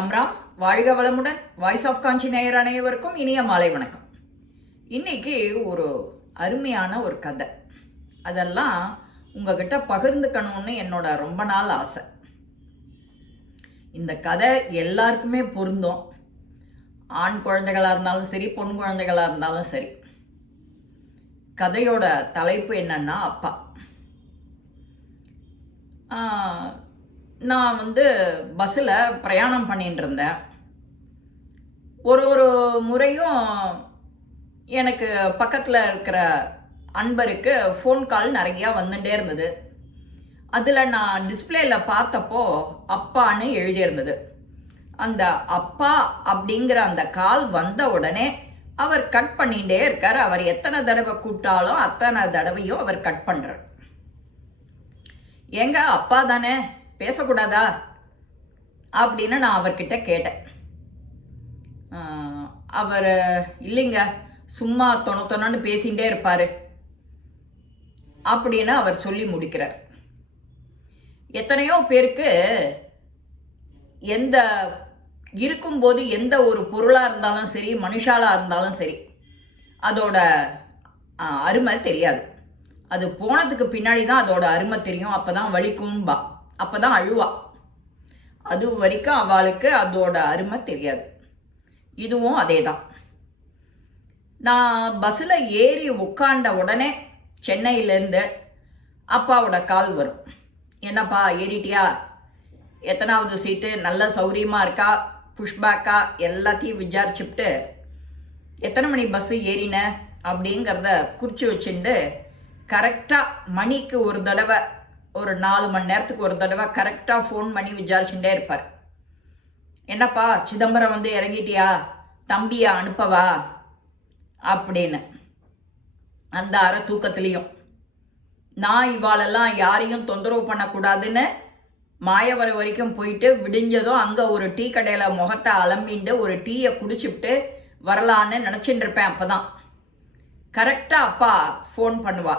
ராம் ராம் வாழ்க வளமுடன் voice of காஞ்சி நேயர் அனைவருக்கும் இனிய மாலை வணக்கம். இன்னைக்கு ஒரு அருமையான ஒரு கதை. அதெல்லாம் உங்ககிட்ட பகிர்ந்துக்கணும்னு என்னோட ரொம்ப நாள் ஆசை. இந்த கதை எல்லாருக்குமே பொருந்தும். ஆண் குழந்தைகளாக இருந்தாலும் சரி பொன் குழந்தைகளாக இருந்தாலும் சரி. கதையோட தலைப்பு என்னன்னா அப்பா. நான் வந்து பஸ்ஸில் பிரயாணம் பண்ணிட்டு இருந்தேன் ஒரு ஒரு முறையும் எனக்கு பக்கத்தில் இருக்கிற அன்பருக்கு ஃபோன் கால் நிறையா வந்துட்டே இருந்தது. அதில் நான் டிஸ்பிளேயில் பார்த்தப்போ அப்பான்னு எழுதியிருந்தது. அந்த அப்பா அப்படிங்கிற அந்த கால் வந்த உடனே அவர் கட் பண்ணிகிட்டே இருக்கார். அவர் எத்தனை தடவை கூப்பிட்டாலும் அத்தனை தடவையும் அவர் கட் பண்ணுறார் ஏங்க அப்பா தானே? பேசக்கூடாதா? அப்படின்னு நான் அவர்கிட்ட கேட்டேன். அவர் இல்லைங்க சும்மா தொண தொணன்னு பேசிகிட்டே இருப்பார். அப்படின்னு அவர் சொல்லி முடிக்கிறார். எத்தனையோ பேருக்கு எந்த இருக்கும்போது எந்த ஒரு பொருளாக இருந்தாலும் சரி மனுஷாலாக இருந்தாலும் சரி அதோட அருமை தெரியாது. அது போனதுக்கு பின்னாடி தான் அதோட அருமை தெரியும். அப்போ தான் வலிக்கும்பா அப்போ தான் அழுவா. அது வரைக்கும் அவளுக்கு அதோட அருமை தெரியாது. இதுவும் அதே தான் நான் பஸ்ஸில் ஏறி உட்காண்ட உடனே சென்னையிலேருந்து அப்பாவோட கால் வரும். என்னப்பா ஏறிட்டியா? எத்தனாவது சீட்டு? நல்ல சௌரியமாக இருக்கா? புஷ்பேக்கா எல்லாத்தையும் விசாரிச்சுப்ட்டு எத்தனை மணி பஸ்ஸு ஏறின? அப்படிங்கிறத குறித்து வச்சுட்டு கரெக்டாக மணிக்கு ஒரு தடவை ஒரு நாலு மணி நேரத்துக்கு ஒரு தடவை கரெக்டாக ஃபோன் பண்ணி விசாரிச்சுட்டே இருப்பார். என்னப்பா சிதம்பரம் வந்து இறங்கிட்டியா? தம்பியை அனுப்பவா? அப்படின்னு. அந்த அரை தூக்கத்துலேயும். நான் இவாளெல்லாம் யாரையும் தொந்தரவு பண்ணக்கூடாதுன்னு மாயவரம் வரைக்கும் போயிட்டு விடிஞ்சதும் அங்கே ஒரு டீ கடையில் முகத்தை அலம்பிண்டு ஒரு டீயை குடிச்சுப்ட்டு வரலான்னு நினச்சிட்டு இருப்பேன் அப்போ தான் கரெக்டாக அப்பா ஃபோன் பண்ணுவா.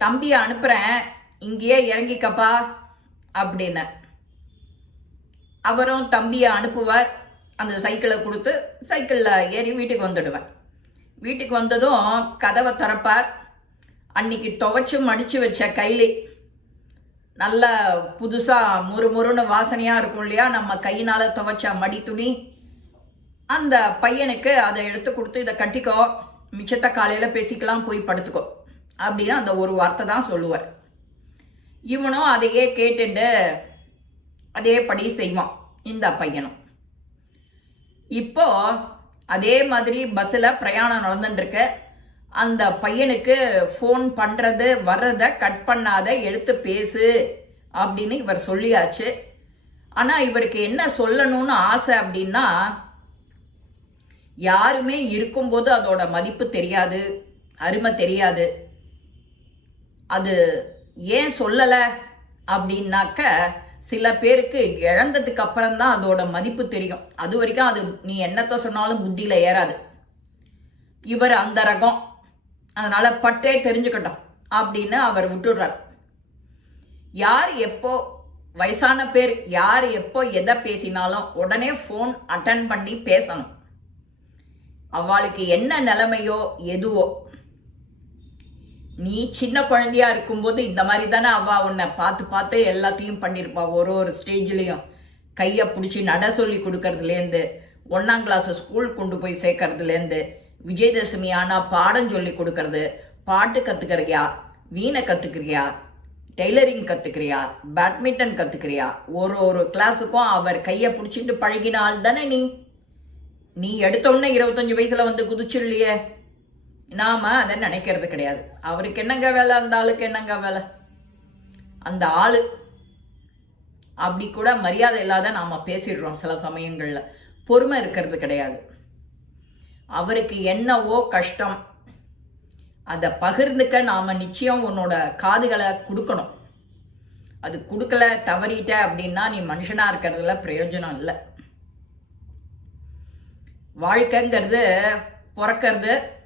தம்பியை அனுப்புகிறேன் இங்கேயே இறங்கிக்கப்பா அப்படின்னு. அவரும் தம்பியை அனுப்புவார். அந்த சைக்கிளை கொடுத்து சைக்கிளில் ஏறி வீட்டுக்கு வந்துடுவேன். வீட்டுக்கு வந்ததும் கதவை திறப்பார். அன்னைக்கு துவைச்சி மடித்து வச்ச கைலி. நல்ல புதுசாக முறுமுறுன்னு வாசனையாக இருக்கும் இல்லையா? நம்ம கையினால் துவைச்ச மடி துணி அந்த பையனுக்கு அதை எடுத்து கொடுத்து இதை கட்டிக்கோ. மிச்சத்தை காலையில் பேசிக்கலாம் போய் படுத்துக்கோ. அப்படின்னு அந்த ஒரு வார்த்தை தான் சொல்லுவார். இவனும் அதையே கேட்டுண்டு அதே படி செய்வான் இந்த பையனும். இப்போ அதே மாதிரி பஸ்ஸில் பிரயாணம் நடந்துட்டுருக்கு. அந்த பையனுக்கு ஃபோன் பண்ணுறது வர்றதை கட் பண்ணாத எடுத்து பேசு அப்படின்னு இவர் சொல்லியாச்சு. ஆனால் இவருக்கு என்ன சொல்லணும்னு ஆசை அப்படின்னா யாருமே இருக்கும்போது அதோட மதிப்பு தெரியாது அருமை தெரியாது. அது ஏன் சொல்லலை? அப்படின்னாக்க சில பேருக்கு இழந்ததுக்கு அப்புறம் தான் அதோட மதிப்பு தெரியும். அது வரைக்கும் அது நீ என்னத்த சொன்னாலும் புத்தியில் ஏறாது. இவர் அந்த ரகம். அதனால பட்டே தெரிஞ்சுக்கட்டும் அப்படின்னு அவர் விட்டுடுறார். யார் எப்போ வயசான பேர் யார் எப்போ எதை பேசினாலும் உடனே ஃபோன் அட்டன் பண்ணி பேசணும். அவளுக்கு என்ன நிலைமையோ எதுவோ நீ சின்ன குழந்தையா இருக்கும்போது இந்த மாதிரி தானே அவள் உன்னை பார்த்து பார்த்து எல்லாத்தையும் பண்ணியிருப்பா ஒரு ஒரு ஸ்டேஜ்லேயும் கையை பிடிச்சி நட சொல்லி கொடுக்கறதுலேருந்து ஒன்றாம் கிளாஸ் ஸ்கூல் கொண்டு போய் சேர்க்கறதுலேருந்து விஜயதசமி ஆனால் பாடம் சொல்லி கொடுக்கறது பாட்டு கற்றுக்கிறியா வீணை கற்றுக்கிறியா டெய்லரிங் கற்றுக்கிறியா பேட்மிண்டன் கற்றுக்கிறியா ஒரு ஒரு கிளாஸுக்கும் அவர் கையை பிடிச்சிட்டு பழகினால் தானே நீ நீ எடுத்தோடனே இருபத்தஞ்சு வயசில் வந்து குதிச்சிடலையே. நாம அதை நினைக்கிறது கிடையாது. அவருக்கு என்னங்க வேலை? அந்த ஆளுக்கு என்னங்க வேலை? அந்த ஆள். அப்படி கூட மரியாதை இல்லாத நாம் பேசிடுறோம் சில சமயங்களில். பொறுமை இருக்கிறது கிடையாது. அவருக்கு என்னவோ கஷ்டம். அதை பகிர்ந்துக்க நாம் நிச்சயம் உன்னோட காதுகளை கொடுக்கணும். அது கொடுக்கல தவறிட்ட அப்படின்னா நீ மனுஷனாக இருக்கிறதுல பிரயோஜனம் இல்லை. வாழ்க்கைங்கிறது பிறக்கிறது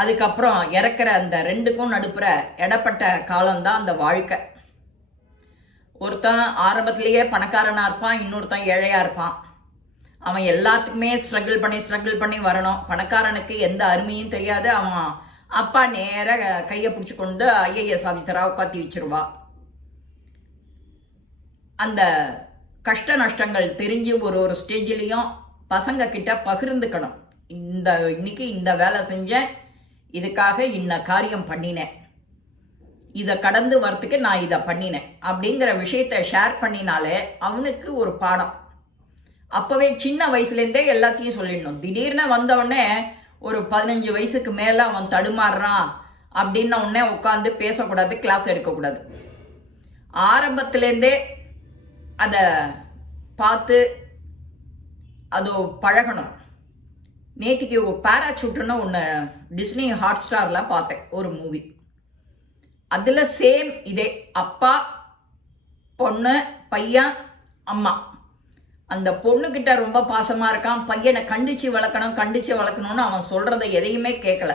அதுக்கப்புறம் இறக்குற அந்த ரெண்டுக்கும் நடுப்புற இடப்பட்ட காலம்தான் அந்த வாழ்க்கை. ஒருத்தன் ஆரம்பத்திலேயே பணக்காரனாக இருப்பான் இன்னொருத்தன் ஏழையாக இருப்பான். அவன் எல்லாத்துக்குமே ஸ்ட்ரகிள் பண்ணி ஸ்ட்ரகிள் பண்ணி வரணும். பணக்காரனுக்கு எந்த அருமையும் தெரியாது. அவன் அப்பா நேராக கையை பிடிச்சி கொண்டு ஐஏஎஸ் ஆஃபீஸராக உட்காத்தி வச்சிருவா. அந்த கஷ்ட நஷ்டங்கள் தெரிஞ்சு ஒரு ஒரு ஸ்டேஜ்லேயும் பசங்க கிட்ட பகிர்ந்துக்கணும். இந்த இன்னைக்கு இந்த வேலை செஞ்சேன் இதுக்காக இன்ன காரியம் பண்ணினேன். இதை கடந்து வரத்துக்கு நான் இதை பண்ணினேன். அப்படிங்கிற விஷயத்த ஷேர் பண்ணினாலே அவனுக்கு ஒரு பாடம். அப்போவே சின்ன வயசுலேருந்தே எல்லாத்தையும் சொல்லிடணும். திடீர்னு வந்தவுடனே ஒரு பதினஞ்சு வயசுக்கு மேலே அவன் தடுமாறுறான் அப்படின்ன உடனே உட்காந்து பேசக்கூடாது கிளாஸ் எடுக்கக்கூடாது. ஆரம்பத்துலேருந்தே அதை பார்த்து அது பழகணும். நேற்றுக்கு பேராசூட்டுன்னு ஒன்று டிஸ்னி ஹாட் ஸ்டாரில் பார்த்தேன் ஒரு மூவி அதில் சேம் இதே அப்பா பொண்ணு பையன் அம்மா. அந்த பொண்ணுக்கிட்ட ரொம்ப பாசமாக இருக்கான் பையனை கண்டிச்சு வளர்க்கணும் கண்டிச்சு வளர்க்கணும்னு அவன் சொல்கிறத எதையுமே கேட்கல.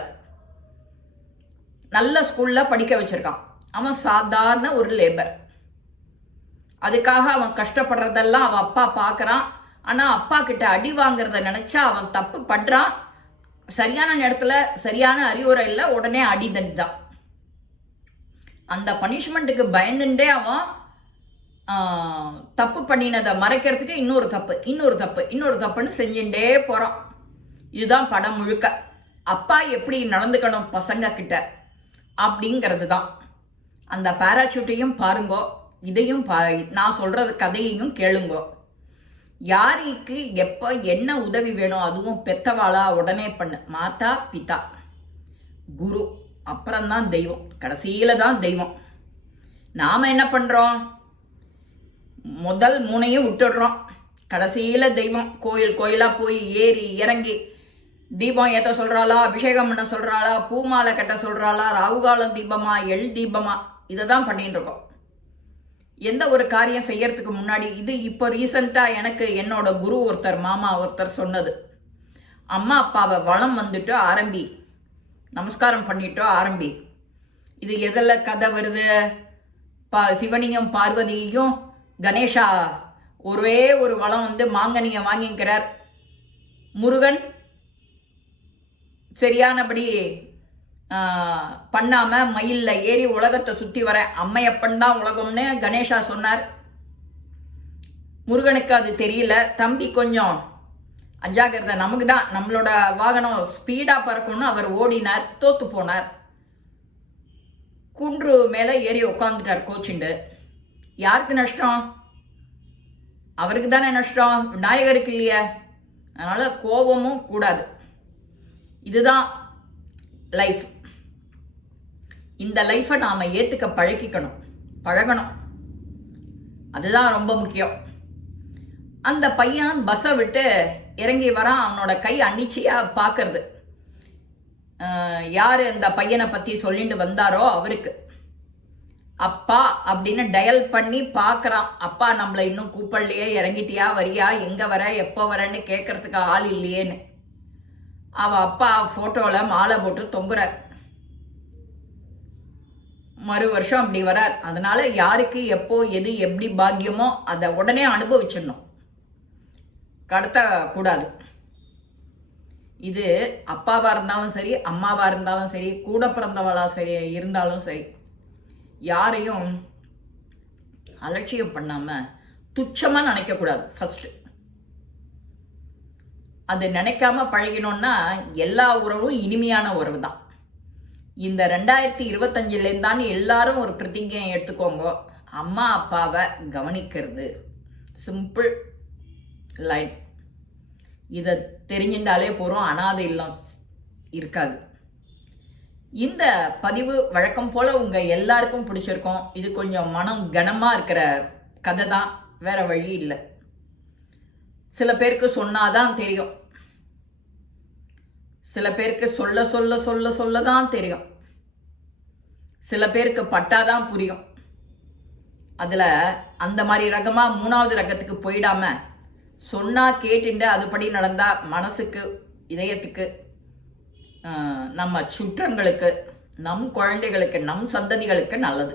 நல்ல ஸ்கூலில் படிக்க வச்சிருக்கான். அவன் சாதாரண ஒரு லேபர் அதுக்காக அவன் கஷ்டப்படுறதெல்லாம் அவன் அப்பா பார்க்குறான் ஆனால் அப்பா கிட்ட அடி வாங்குறத நினச்சா அவன் தப்பு பண்ணுறான் சரியான நேரத்தில் சரியான அறிவுரை இல்லை உடனே அடி தண்டிதான். அந்த பனிஷ்மெண்ட்டுக்கு பயந்துட்டே அவன் தப்பு பண்ணினதை மறைக்கிறதுக்கு இன்னொரு தப்பு இன்னொரு தப்பு இன்னொரு தப்புன்னு செஞ்சுட்டே போகிறான் இதுதான் படம் முழுக்க. அப்பா எப்படி நடந்துக்கணும் பசங்க கிட்ட அப்படிங்கிறது தான் அந்த பேராசூட்டையும் பாருங்கோ இதையும் பா நான் சொல்கிற கதையையும் கேளுங்கோ. யாருக்கு எப்போ என்ன உதவி வேணும் அதுவும் பெத்தவாளா உடனே பண்ணு. மாதா பிதா. குரு அப்புறம்தான் தெய்வம். கடைசியில் தான் தெய்வம். நாம் என்ன பண்ணுறோம் முதல் மூணையும் விட்டுடுறோம். கடைசியில் தெய்வம். கோயில் கோயிலாக போய் ஏறி இறங்கி தீபம் ஏத்த சொல்கிறாளா அபிஷேகம் பண்ண சொல்கிறாளா பூமாலை கட்ட சொல்கிறாளா ராகுகாலம் தீபமா? எள் தீபமா? இதை தான் பண்ணிட்டு இருக்கோம். எந்த ஒரு காரியம் செய்யறதுக்கு முன்னாடி இது இப்போ ரீசண்டாக எனக்கு என்னோட குரு ஒருத்தர் மாமா ஒருத்தர் சொன்னது. அம்மா அப்பாவை வளம் வந்துட்டு ஆரம்பி. நமஸ்காரம் பண்ணிட்டோ ஆரம்பி. இது எதில் கதை வருது? பா சிவனையும் பார்வதியும் கணேஷா ஒரே ஒரு வளம் வந்து மாங்கனியை வாங்கிக்கிறார் முருகன் சரியானபடி பண்ணாமல் பண்ணாம ஏறி உலகத்தை சுற்றி வர அம்மையப்பன் தான் உலகம்னு கணேஷா சொன்னார். முருகனுக்கு அது தெரியல. தம்பி கொஞ்சம் அஜாகிரதை நமக்கு தான் நம்மளோட வாகனம் ஸ்பீடாக பறக்கணும்னு அவர் ஓடினார் தோத்து போனார். குன்று மேலே ஏறி உட்காந்துட்டார் கோச்சுண்டு. யாருக்கு நஷ்டம்? அவருக்கு தானே நஷ்டம்? விநாயகருக்கு இல்லையே. அதனால் கோபமும் கூடாது. இதுதான் லைஃப் இந்த லைஃப்பை நாம் ஏற்றுக்க பழக்கிக்கணும் பழகணும். அதுதான் ரொம்ப முக்கியம். அந்த பையன் பஸ்ஸை விட்டு இறங்கி வரான். அவனோட கை அன்னிச்சையாக பார்க்கறது யார் இந்த பையனை பற்றி சொல்லிட்டு வந்தாரோ அவருக்கு. அப்பா அப்படின்னு டயல் பண்ணி பார்க்குறான் அப்பா நம்மளை இன்னும் கூப்பிடலையே இறங்கிட்டியா வரியா எங்கே வர எப்போ வரேன்னு கேட்கறதுக்கு ஆள் இல்லையேன்னு. அவள் அப்பா ஃபோட்டோவில் மாலை போட்டு தொங்குறார். மறு வருஷம் அப்படி வரார். அதனால யாருக்கு எப்போ எது எப்படி பாக்கியமோ அதை உடனே அனுபவிச்சிடணும். கடத்தக்கூடாது இது அப்பாவாக இருந்தாலும் சரி அம்மாவாக இருந்தாலும் சரி கூட பிறந்தவளாக சரி இருந்தாலும் சரி யாரையும் அலட்சியம் பண்ணாமல் துச்சமாக நினைக்கக்கூடாது. ஃபஸ்ட்டு அது நினைக்காம பழகினோம்னா எல்லா உறவும் இனிமையான உறவு தான் இந்த ரெண்டாயிரத்தி இருபத்தஞ்சிலேருந்தான் எல்லாரும் ஒரு பிரதிஜை எடுத்துக்கோங்க. அம்மா அப்பாவை கவனிக்கிறது. சிம்பிள் லைன் இதை தெரிஞ்சுட்டாலே போகிறோம் அனாதை இல்லம் இருக்காது. இந்த பதிவு வழக்கம் போல் உங்கள் எல்லாருக்கும் பிடிச்சிருக்கும். இது கொஞ்சம் மனம் கனமாக இருக்கிற கதை தான் வேறு வழி இல்லை. சில பேருக்கு சொன்னாதான் தெரியும். சில பேருக்கு சொல்ல சொல்ல சொல்ல சொல்ல தான் தெரியும். சில பேருக்கு பட்டாதான் புரியும். அதில் அந்த மாதிரி ரகமாக மூணாவது ரகத்துக்கு போயிடாம சொன்னால் கேட்டுண்டு அதுபடி நடந்தா மனசுக்கு இதயத்துக்கு நம்ம சுற்றங்களுக்கு நம் குழந்தைகளுக்கு நம் சந்ததிகளுக்கு நல்லது.